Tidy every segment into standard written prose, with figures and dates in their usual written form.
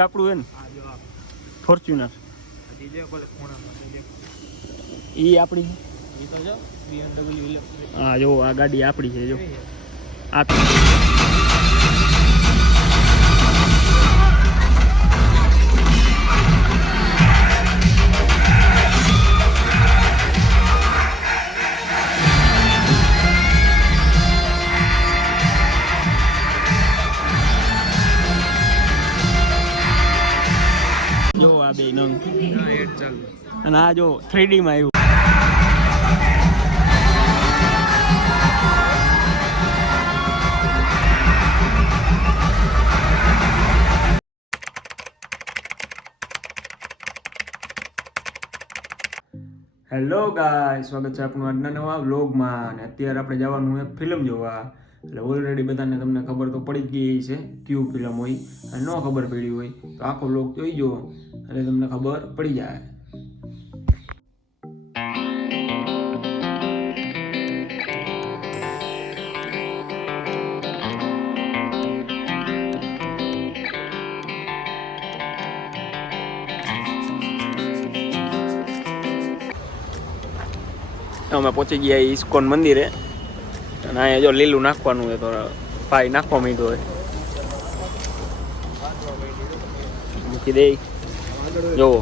આપણું હે ને ફોર્ચ્યુનર ઈ આપણી હા જો આ ગાડી આપણી છે જો આ જો આ બે નંગ અને આ જો 3D માં આવ્યું. હેલો ગાય, સ્વાગત છે આપણું આજના નવા વ્લોગમાં. અને અત્યારે આપણે જવાનું એક ફિલ્મ જોવા. એટલે ઓલરેડી બધાને તમને ખબર તો પડી જ ગઈ છે કયું ફિલ્મ હોય, અને ન ખબર પડી હોય તો આખો વ્લોગ જોઈ જો એટલે તમને ખબર પડી જાય. અમે પહોંચી ગયા ઇસ્કોન મંદિરે અને અહીંયા જો લીલું નાખવાનું હોય તો ભાઈ નાખવા માંડ્યો હોય મૂકી દે. જોવો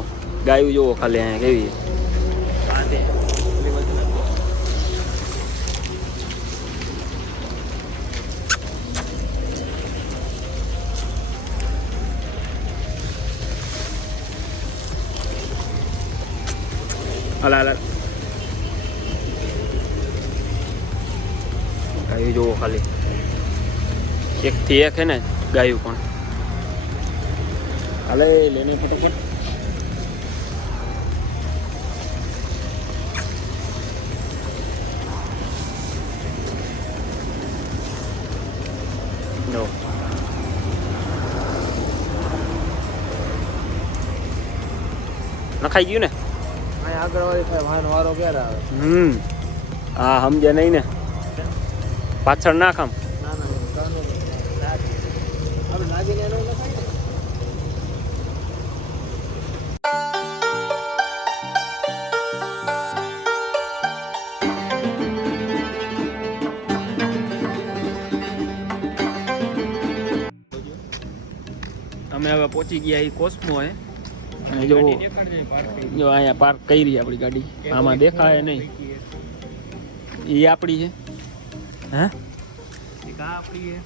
ગાયું જોવો ખાલી અહીંયા કેવી હાલ ગાયું જોવો ખાલી એકથી એક હે ને ગાયું પણ હાલે લેને ફટોફટ. જો નખાઈ ગયું ને આગળ વાળી વારો ક્યારે આવે? હા સમજે નહીં ને પાછળ નાખ આમ. અમે હવે પહોંચી ગયા એ કોસ્મો હે અને જો અહીંયા પાર્ક કરી આપણી ગાડી આમાં દેખાય નહીં. એ આપણી છે હે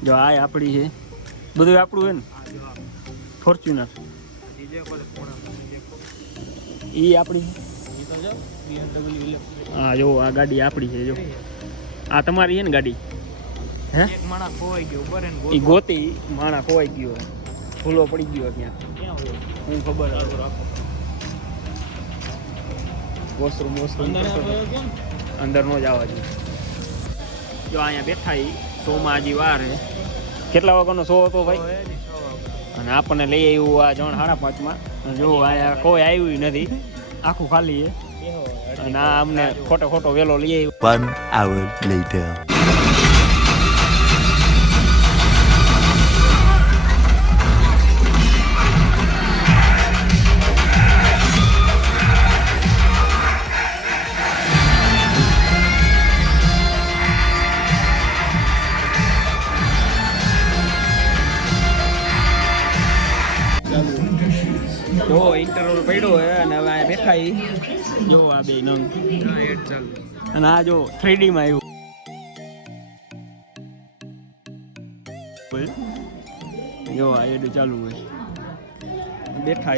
જો આ આપણી છે બધું આપણું હે ને ફોર્ચ્યુનર એ આપણી હા જો આ ગાડી આપણી છે જો આ તમારી છે ને ગાડી હે એ ગોતી માણા ખોવાઈ ગયો ભૂલો પડી ગયો ક્યાં હું ખબર વોશરૂમ અંદર નો જ આવવા જોઈએ. જો અહીંયા બેઠા શોમાં હજી વાર હે. કેટલા વાગ્યાનો શો હતો ભાઈ? અને આપણને લઈ આવ્યું આ 5:30 જો અહીંયા કોઈ આવ્યું નથી, આખું ખાલી છે. અને આ અમને ખોટો વેલો લઈ આવ્યું. 1 hour later. જો ઇન્ટરવલ પડ્યો હે અને હવે આ બેઠા જો આ બે નંગ અને આ જો 3D માં આવ્યું જો આ એડ ચાલુ હોય બેઠા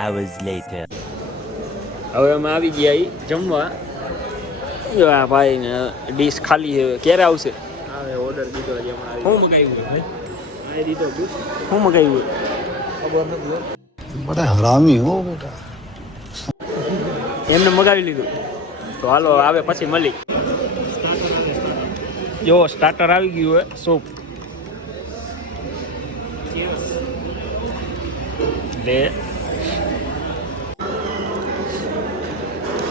hours later. હવે અમે આવી ગયા જમવા. જો આ ભાઈ ને ડીશ ખાલી છે, ક્યારે આવશે? આવે ઓર્ડર દીધો છે હમણાં. શું મગાવ્યું ભાઈ? આ દીધો શું મગાવ્યું? ખબર નથી. बड़ा हरामी हो बेटा. એમને મગાવી લીધું તો હાલો આવે પછી મળી. જો સ્ટાર્ટર આવી ગયું હે સૂપ લે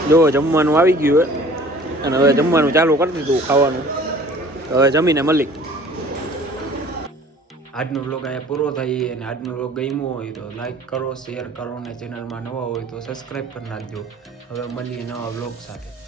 જો જમવાનું આવી ગયું હે અને હવે જમવાનું ચાલુ કરી દીધું ખાવાનું. હવે જમીને મળી. આજનો વ્લોગ અહીંયા પૂરો થાય અને આજનો વ્લોગ ગમ્યો હોય તો લાઈક કરો, શેર કરો અને ચેનલમાં નવા હોય તો સબસ્ક્રાઈબ કરી નાખજો. હવે મળીએ નવા વ્લોગ સાથે.